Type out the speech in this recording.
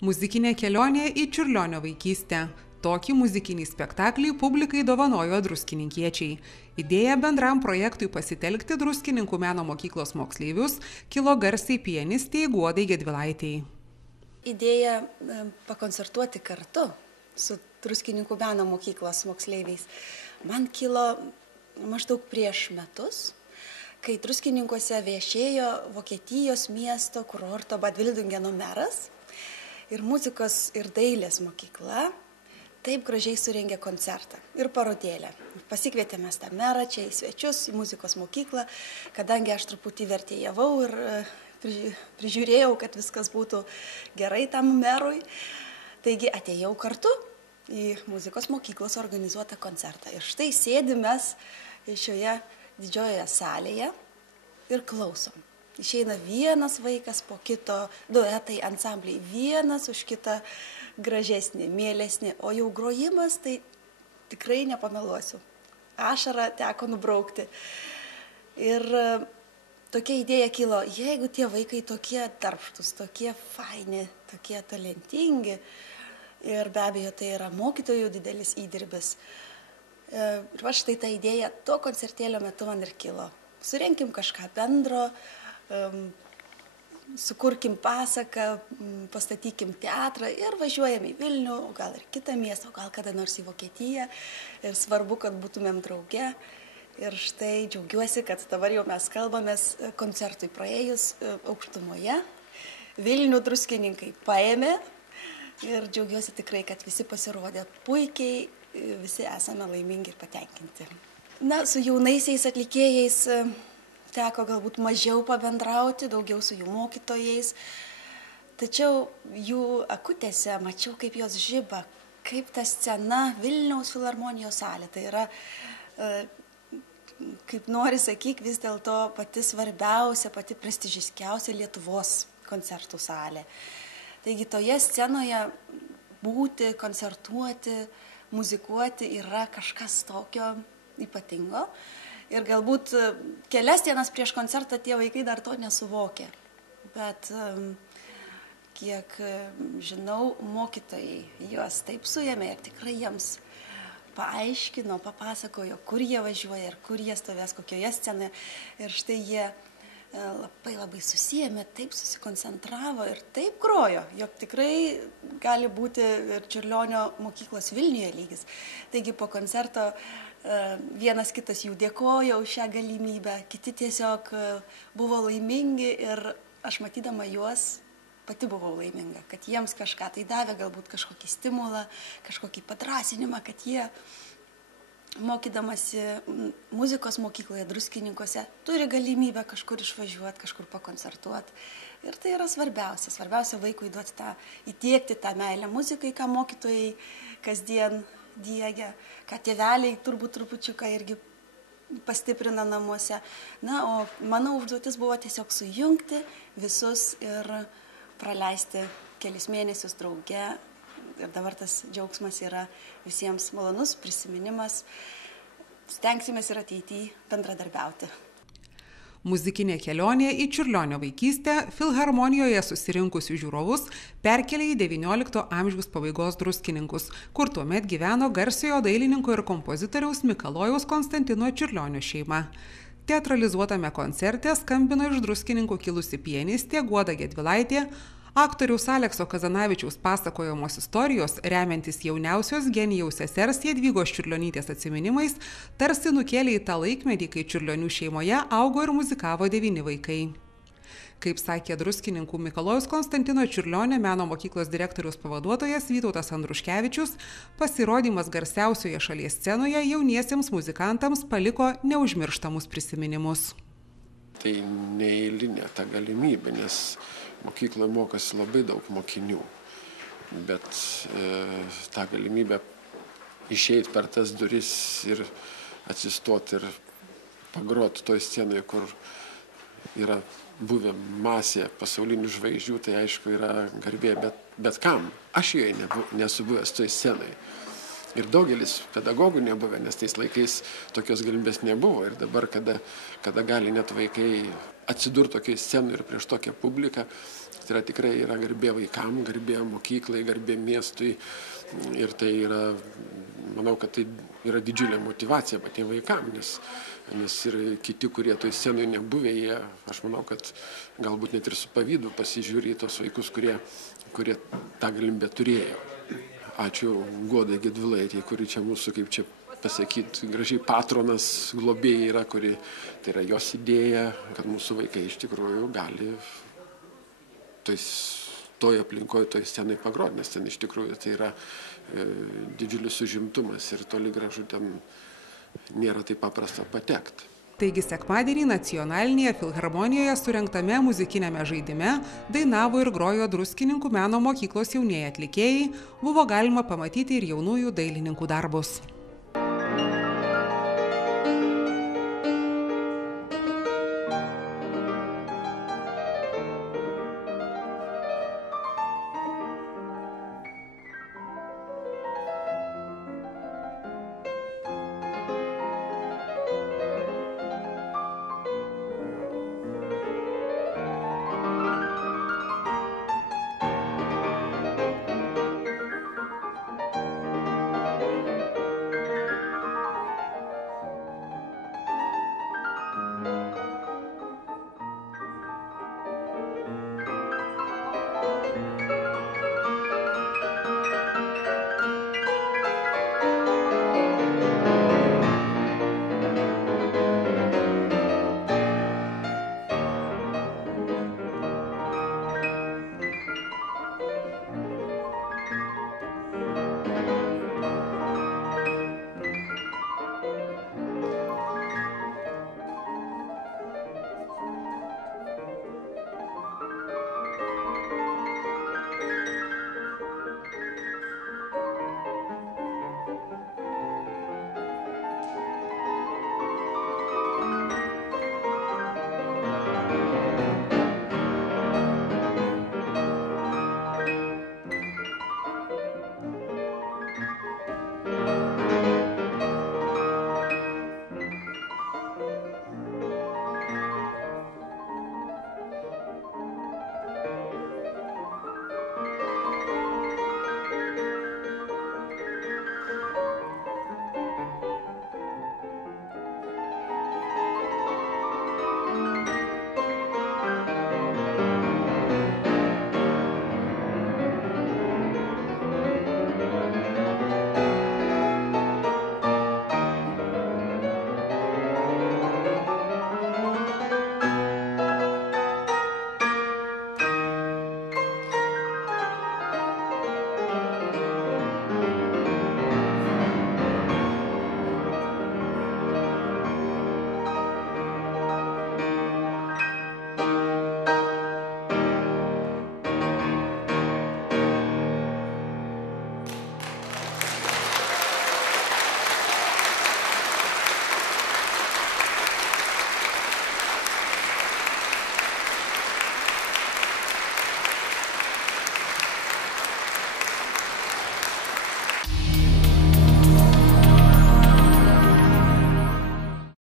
Muzikinė kelionė į Čiurlionio vaikystę. Tokį muzikinį spektaklį publikai dovanojo druskininkiečiai. Idėja bendram projektui pasitelkti Druskininkų meno mokyklos moksleivius kilo garsiai pianistei Guodai Gedvilaitei. Idėja pakoncertuoti kartu su Druskininkų meno mokyklos moksleiviais man kilo maždaug prieš metus, kai Druskininkuose viešėjo Vokietijos miesto kurorto Bad Wildungeno meras ir muzikos ir dailės mokykla taip gražiai surengė koncertą ir parodėlę. Pasikvietėme tą merą čia į svečius, į muzikos mokyklą, kadangi aš truputį vertėjavau ir prižiūrėjau, kad viskas būtų gerai tam merui. Taigi atėjau kartu į muzikos mokyklos organizuotą koncertą. Ir štai sėdim mes šioje didžiojoje salėje ir klausom. Išeina vienas vaikas po kito, duetai, ansambliai, vienas už kitą gražesnį, mielesnį, o jau grojimas, tai tikrai nepameluosiu. Ašarą teko nubraukti. Ir tokia idėja kilo, jeigu tie vaikai tokie darbštus, tokie faini, tokie talentingi, ir be abejo tai yra mokytojų didelis įdirbis. Ir va štai ta idėja to koncertėlio metu man ir kilo. Surenkim kažką bendro, sukurkim pasaką, pastatykim teatrą ir važiuojam į Vilnių, o gal ir kitą miestą, o gal kada nors į Vokietiją. Ir svarbu, kad būtumėm drauge. Ir štai džiaugiuosi, kad dabar jau mes kalbamės koncertui praėjus aukštumoje. Vilnių druskininkai paėmė ir džiaugiuosi tikrai, kad visi pasirodė puikiai, visi esame laimingi ir patenkinti. Na, su jaunaisiais atlikėjais teko galbūt mažiau pabendrauti, daugiau su jų mokytojais, tačiau jų akutėse mačiau, kaip jos žiba, kaip ta scena Vilniaus filharmonijos salė. Tai yra, kaip nori sakyk, vis dėlto pati svarbiausia, pati prestižiškiausia Lietuvos koncertų salė. Taigi toje scenoje būti, koncertuoti, muzikuoti yra kažkas tokio ypatingo. Ir galbūt kelias dienas prieš koncertą tie vaikai dar to nesuvokė. Bet kiek žinau, mokytojai juos taip suėmė ir tikrai jiems paaiškino, papasakojo, kur jie važiuoja ir kur jie stovės, kokioje scenoje. Ir štai jie labai susiėmė, taip susikoncentravo ir taip grojo, jog tikrai gali būti ir Čiurlionio mokyklos Vilniuje lygis. Taigi po koncerto vienas kitas jų dėkojo už šią galimybę, kiti tiesiog buvo laimingi ir aš matydama juos pati buvau laiminga, kad jiems kažką tai davė, galbūt kažkokį stimulą, kažkokį padrąsinimą, kad jie mokydamasi muzikos mokykloje Druskininkuose turi galimybę kažkur išvažiuoti, kažkur pakoncertuoti. Ir tai yra svarbiausia. Svarbiausia vaikui įtiekti tą meilę muzikai, ką mokytojai kasdien diegia, ką tėveliai turbūt trupučiuką irgi pastiprina namuose. Na, o mano užduotis buvo tiesiog sujungti visus ir praleisti kelis mėnesius drauge. Ir dabar tas džiaugsmas yra visiems malonus prisiminimas. Stengsimės ir ateityje bendradarbiauti. Muzikinė kelionė į Čiurlionio vaikystę filharmonijoje susirinkusių žiūrovus perkelė į XIX amžiaus pabaigos druskininkus, kur tuomet gyveno garsiojo dailininko ir kompozitoriaus Mikalojaus Konstantino Čiurlionio šeima. Teatralizuotame koncerte skambino iš druskininkų kilusi pianistė Guoda Gedvilaitė. Aktoriaus Alekso Kazanavičiaus pasakojamos istorijos, remiantis jauniausios genijaus sesers Jadvygos Čiurlionytės atsiminimais, tarsi nukėlė į tą laikmetį, kai Čiurlionių šeimoje augo ir muzikavo 9 vaikai. Kaip sakė druskininkų Mikalojaus Konstantino Čiurlionio meno mokyklos direktoriaus pavaduotojas Vytautas Andruškevičius, pasirodymas garsiausioje šalies scenoje jauniesiems muzikantams paliko neužmirštamus prisiminimus. Tai neeilinė ta galimybė, nes mokykloje mokosi labai daug mokinių, bet tą galimybę išeiti per tas duris ir atsistoti ir pagroti toj scenoje, kur yra buvę masė pasaulinių žvaigždžių, tai aišku yra garbė, bet kam? Aš joje nesu buvęs toj scenoje. Ir daugelis pedagogų nebuvę, nes tais laikais tokios galimybės nebuvo. Ir dabar, kada gali net vaikai atsidurti tokiai scenai ir prieš tokią publiką, tai yra tikrai yra garbė vaikam, garbė mokyklai, garbė miestui ir tai yra, manau, kad tai yra didžiulė motyvacija patiems vaikams, nes ir kiti, kurie toj scenai nebuvę, jie, aš manau, kad galbūt net ir su pavydu pasižiūri į tos vaikus, kurie tą galimybę turėjo. Ačiū Godai Gedvilaitei, kuri čia mūsų, kaip čia pasakyti, gražiai patronas, globėjai yra, tai yra jos idėja, kad mūsų vaikai iš tikrųjų gali toj aplinkoje, toj scenai pagroti, nes ten iš tikrųjų tai yra didžiulis užimtumas ir toli gražu ten nėra taip paprasta patekti. Taigi sekmadienį Nacionalinėje filharmonijoje surengtame muzikinėme žaidime dainavo ir grojo Druskininkų meno mokyklos jaunieji atlikėjai, buvo galima pamatyti ir jaunųjų dailininkų darbus.